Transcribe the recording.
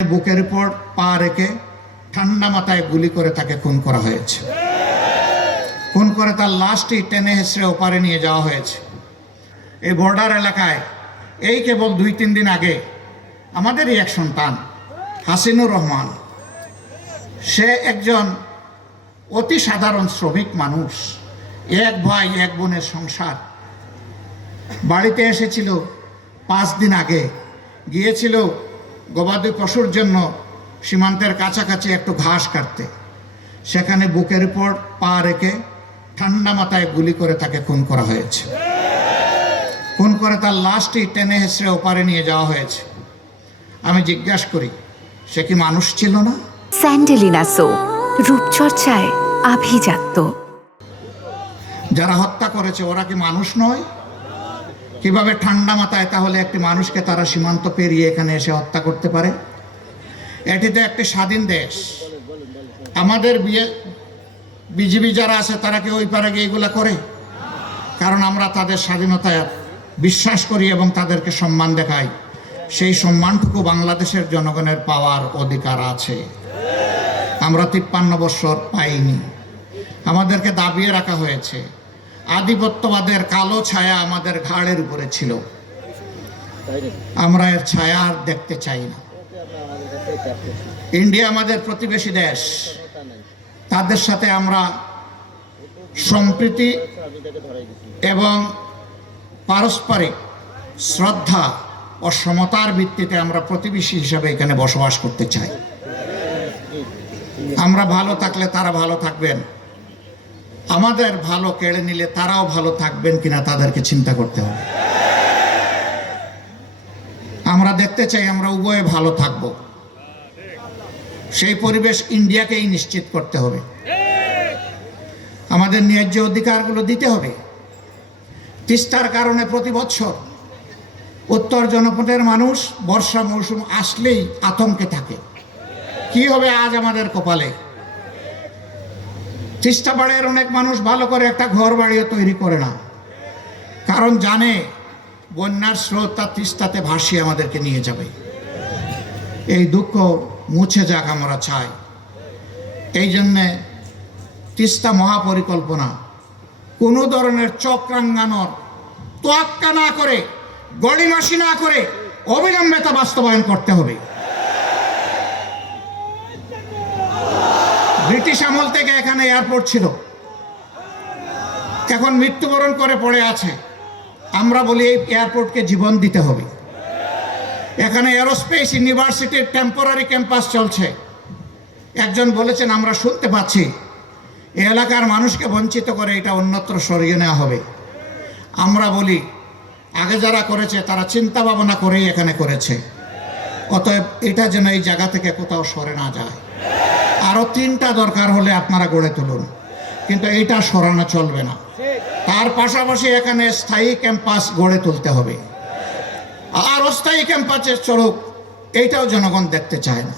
বুকের উপর পা রেখে ঠান্ডা মাথায় গুলি করে তাকে খুন করা হয়েছে। খুন করে তার লাশটি টেনে হেসড়ে ওপারে নিয়ে যাওয়া হয়েছে। এই বর্ডার এলাকায় এই কেবল 2-3 দিন আগে আমাদেরই এক সন্তান হাসিনুর রহমান, সে একজন অতি সাধারণ শ্রমিক মানুষ, এক ভাই এক বোনের সংসার। বাড়িতে এসেছিল 5 দিন আগে, গিয়েছিল গবাদি পশুর জন্য সীমান্তের কাছাকাছি একটু ঘাস কাটতে। সেখানে বুকের উপর পা রেখে ঠান্ডা মাথায় গুলি করে তাকে খুন করা হয়েছে। খুন করে তার লাশটি টেনে হেসড়ে ওপারে নিয়ে যাওয়া হয়েছে। আমি জিজ্ঞাসা করি, সে কি মানুষ ছিল না? স্যান্ডেলিনা সো, রূপচর্চায় আভিজাত্য। যারা হত্যা করেছে ওরা কি মানুষ নয়? কিভাবে ঠান্ডা মাথায় তাহলে একটি মানুষকে তারা সীমান্ত পেরিয়ে এখানে এসে হত্যা করতে পারে? এটি তো একটি স্বাধীন দেশ। আমাদের বিজিবি যারা আছে তারা কি ওই পারে গিয়ে এগুলা করে? কারণ আমরা তাদের স্বাধীনতায় বিশ্বাস করি এবং তাদেরকে সম্মান দেখাই। সেই সম্মানটুকু বাংলাদেশের জনগণের পাওয়ার অধিকার আছে। আমরা 53 বছর পাইনি, আমাদেরকে দাবিয়ে রাখা হয়েছে। আধিপত্যবাদের কালো ছায়া আমাদের ঘাড়ের উপরে ছিল, আমরা এর ছায়া আর দেখতে চাই না। ইন্ডিয়া আমাদের প্রতিবেশী দেশ, তাদের সাথে আমরা সম্প্রীতি এবং পারস্পরিক শ্রদ্ধা ও সমতার ভিত্তিতে আমরা প্রতিবেশী হিসাবে এখানে বসবাস করতে চাই। আমরা ভালো থাকলে তারা ভালো থাকবেন, আমাদের ভালো কেড়ে নিলে তারাও ভালো থাকবেন কিনা তাদেরকে চিন্তা করতে হবে। আমরা দেখতে চাই আমরা উভয়ে ভালো থাকব, সেই পরিবেশ ইন্ডিয়াকেই নিশ্চিত করতে হবে। আমাদের ন্যায্য অধিকারগুলো দিতে হবে। তিস্তার কারণে প্রতি বছর উত্তর জনপদের মানুষ বর্ষা মৌসুম আসলেই আতঙ্কে থাকে, কি হবে আজ আমাদের কপালে। তিস্তা পাড়ের অনেক মানুষ ভালো করে একটা ঘর বাড়িও তৈরি করে না, কারণ জানে বন্যার স্রোত তার তিস্তাতে ভাসিয়ে আমাদেরকে নিয়ে যাবে। এই দুঃখ মুছে যাক আমরা চাই। এই জন্যে তিস্তা মহাপরিকল্পনা কোনো ধরনের চক্রাঙ্গানোর তোয়াক্কা না করে, গড়িমাসি না করে অবিলম্বে তা বাস্তবায়ন করতে হবে। ব্রিটিশ আমল থেকে এখানে এয়ারপোর্ট ছিল, এখন মৃত্যুবরণ করে পড়ে আছে। আমরা বলি এই এয়ারপোর্টকে জীবন দিতে হবে। এখানে এরোস্পেস ইউনিভার্সিটির টেম্পোরারি ক্যাম্পাস চলছে। একজন বলেছেন, আমরা শুনতে পাচ্ছি এই এলাকার মানুষকে বঞ্চিত করে এটা অন্যত্র সরিয়ে নেওয়া হবে। আমরা বলি আগে যারা করেছে তারা চিন্তা ভাবনা করেই এখানে করেছে, অতএব এটা যেন এই জায়গা থেকে কোথাও সরে না যায়। আরো 3টা দরকার হলে আপনারা গড়ে তুলুন, কিন্তু এইটা সরানো চলবে না। তার পাশাপাশি এখানে স্থায়ী ক্যাম্পাস গড়ে তুলতে হবে। আর অস্থায়ী ক্যাম্পাসের চলুক, এইটাও জনগণ দেখতে চায় না।